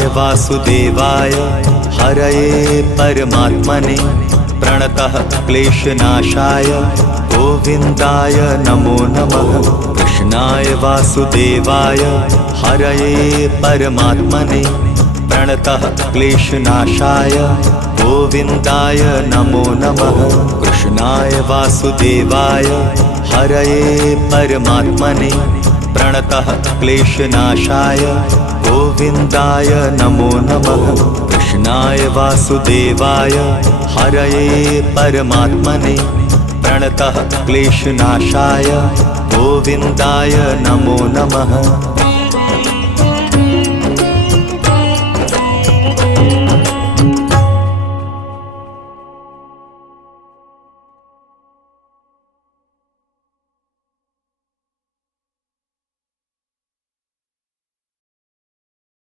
कृष्णाय वासुदेवाय हरये परमात्मने प्रणतः क्लेशनाशाय गोविन्दाय नमो नमः। कृष्णाय वासुदेवाय हरये परमात्मने प्रणतः क्लेशनाशाय गोविन्दाय नमो नमः। कृष्णाय वासुदेवाय हरये परमात्मने प्रणतः क्लेशनाशाय गोविन्दाय नमो नमः। कृष्णाय वासुदेवाय हरये परमात्मने प्रणतः क्लेशनाशाय गोविन्दाय नमो नमः।